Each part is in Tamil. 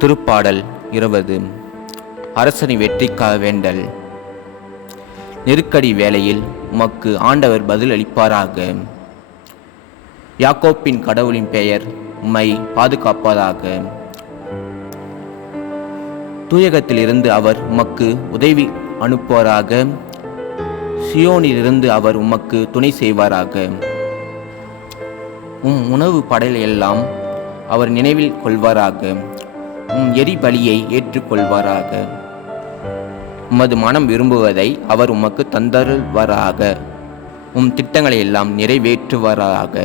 திருப்பாடல் 20. அரசனை வெற்றிக்காக வேண்டல். நெருக்கடி வேளையில் உமக்கு ஆண்டவர் பதில் அளிப்பாராக. யாக்கோப்பின் கடவுளின் பெயர் உம்மை பாதுகாப்பதாக. தூயகத்திலிருந்து அவர் உமக்கு உதவி அனுப்புவாராக. சியோனிலிருந்து அவர் உமக்கு துணை செய்வாராக. உணவு படையெல்லாம் அவர் நினைவில் கொள்வாராக. எரி பலியை ஏற்றுக்கொள்வாராக. உமது மனம் விரும்புவதை அவர் உமக்கு தந்தருள்வாராக. திட்டங்களை எல்லாம் நிறைவேற்றுவாராக.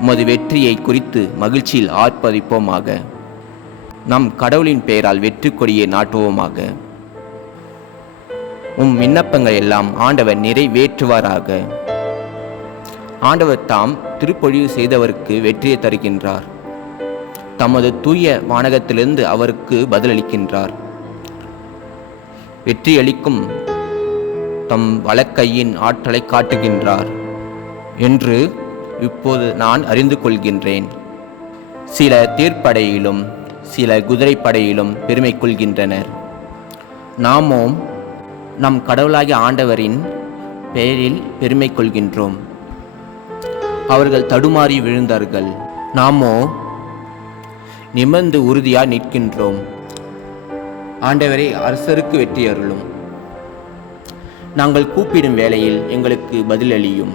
உமது வெற்றியை குறித்து மகிழ்ச்சியில் ஆர்ப்பரிப்போமாக. நம் கடவுளின் பெயரால் வெற்றி கொடியை நாட்டுவோமாக. விண்ணப்பங்கள் எல்லாம் ஆண்டவர் நிறைவேற்றுவாராக. ஆண்டவர் தாம் திருப்பொழிவு செய்தவருக்கு வெற்றியை தருகின்றார். தமது தூய வானகத்திலிருந்து அவருக்கு பதிலளிக்கின்றார். வெற்றியளிக்கும் தம் வலக்கையின் ஆற்றலை காட்டுகின்றார் என்று இப்போது நான் அறிந்து கொள்கின்றேன். சில தேர்ப்படையிலும் சில குதிரைப்படையிலும் பெருமை கொள்கின்றனர். நாமோ நம் கடவுளாகிய ஆண்டவரின் பெயரில் பெருமை கொள்கின்றோம். அவர்கள் தடுமாறி விழுந்தார்கள். நாமோ நிமிர்ந்து உறுதியாக நிற்கின்றோம். ஆண்டவரே, அரசருக்கு வெற்றி அருளும். நாங்கள் கூப்பிடும் வேளையில் எங்களுக்கு பதிலளியும்.